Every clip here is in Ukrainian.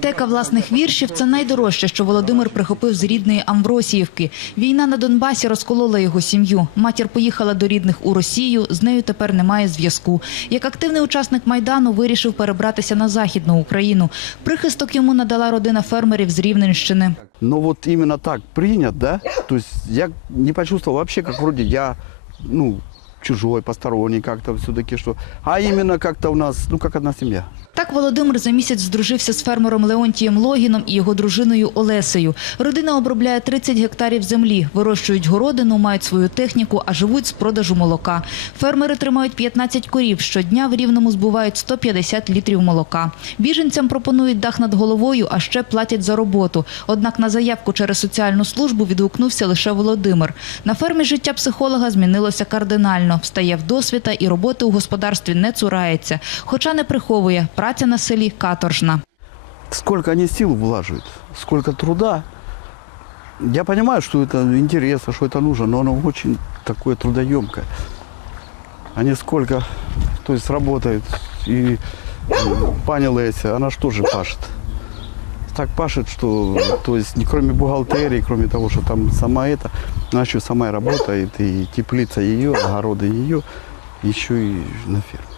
Тека власних віршів це найдорожче, що Володимир прихопив з рідної Амвросіївки. Війна на Донбасі розколола його сім'ю. Матір поїхала до рідних у Росію. З нею тепер немає зв'язку. Як активний учасник майдану вирішив перебратися на західну Україну. Прихисток йому надала родина фермерів з Рівненщини. Но вот именно так принят, да? То я не почувствовал вообще, как вроде я, ну, чужой, посторонний как-то все-таки, что... А именно как-то у нас, ну, как одна семья. Так Володимир за місяць здружився з фермером Леонтієм Логіном і його дружиною Олесею. Родина обробляє 30 гектарів землі, вирощують городину, мають свою техніку, а живуть з продажу молока. Фермери тримають 15 корів. Щодня в Рівному збувають 150 літрів молока. Біженцям пропонують дах над головою, а ще платять за роботу. Однак на заявку через соціальну службу відгукнувся лише Володимир. На фермі життя психолога змінилося кардинально Встає в досвіта і роботи у господарстві не цурається. Хоча не приховує, праця на селі каторжна. Сколько они сил влаживают, сколько труда. Я понимаю, что это интересно, что это нужно, но оно очень такое трудоемкое. Они сколько, то есть работают. И э, пани Леся, она что же пашет? Так пашет, что, то есть, не кроме бухгалтерии, кроме того, что там сама это, она еще сама и работает, и теплица ее, огороды ее, еще и на ферме.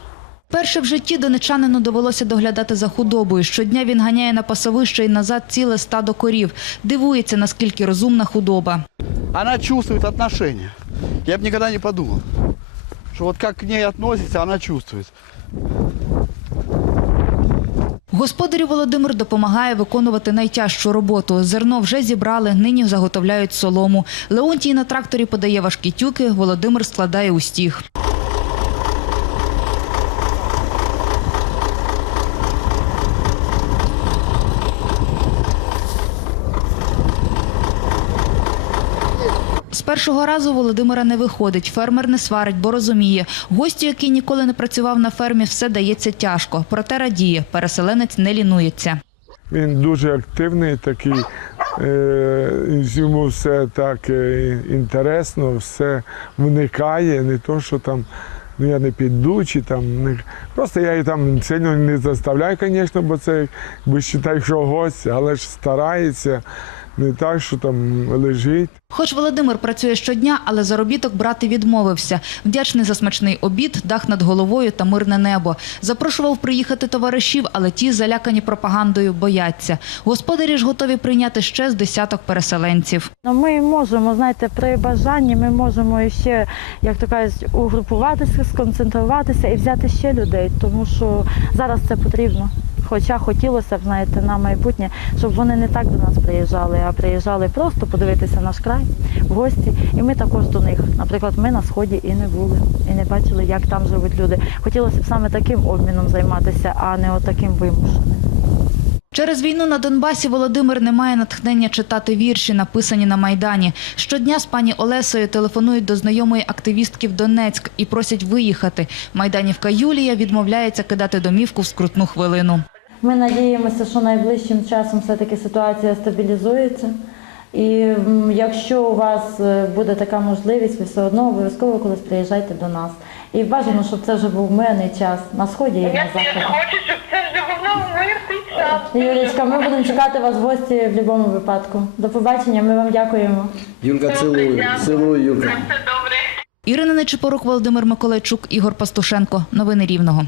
Перше в житті донечанину довелося доглядати за худобою. Щодня він ганяє на пасовище і назад ціле стадо корів. Дивується, наскільки розумна худоба. Она чувствует отношения. Я бы никогда не подумал, что вот как к ней относится, она чувствует. Господарю Володимир допомагає виконувати найтяжчу роботу. Зерно вже зібрали, нині заготовляють солому. Леонтій на тракторі подає важкі тюки, Володимир складає у стіг. Першого разу Володимира не виходить. Фермер не сварить, бо розуміє. Гостю, який ніколи не працював на фермі, все дається тяжко. Проте радіє. Переселенець не лінується. Він дуже активний, такий, е, йому все так е, інтересно, все вникає, не то, що там ну, я не піду, чи там не. Просто я її там сильно не заставляю, звісно, бо це якби вважаю, що гость, але ж старається, не так, що там лежить. Хоч Володимир працює щодня, але заробіток брати відмовився. Вдячний за смачний обід, дах над головою та мирне небо. Запрошував приїхати товаришів, але ті, залякані пропагандою, бояться. Господарі ж готові прийняти ще з десяток переселенців. Ну, Ми можемо, знаєте, при бажанні ми можемо ще, як то кажуть, угрупуватися, сконцентруватися і взяти ще людей, тому що зараз це потрібно. Хоча хотілося б, знаєте, на майбутнє, щоб вони не так до нас приїжджали, а приїжджали просто подивитися наш край в гості. І ми також до них. Наприклад, ми на сході і не були, і не бачили, як там живуть люди. Хотілося б саме таким обміном займатися, а не отаким вимушеним. Через війну на Донбасі Володимир не має натхнення читати вірші, написані на Майдані. Щодня з пані Олесою телефонують до знайомої активістки в Донецьк і просять виїхати. Майданівка Юлія відмовляється кидати домівку в скрутну хвилину. Ми надіємося, що найближчим часом все-таки ситуація стабілізується. І якщо у вас е, буде така можливість, ви все одно обов'язково колись приїжджайте до нас. І бажано, щоб це вже був мирний час на сході і на Я теж хочу, щоб це вже було мирний час. Юлічка, ми будемо чекати вас в гості в будь-якому випадку. До побачення, ми вам дякуємо. Юлька, Юлька. Все добре. Ірина Нечипорук, Володимир Миколайчук, Ігор Пастушенко. Новини Рівного.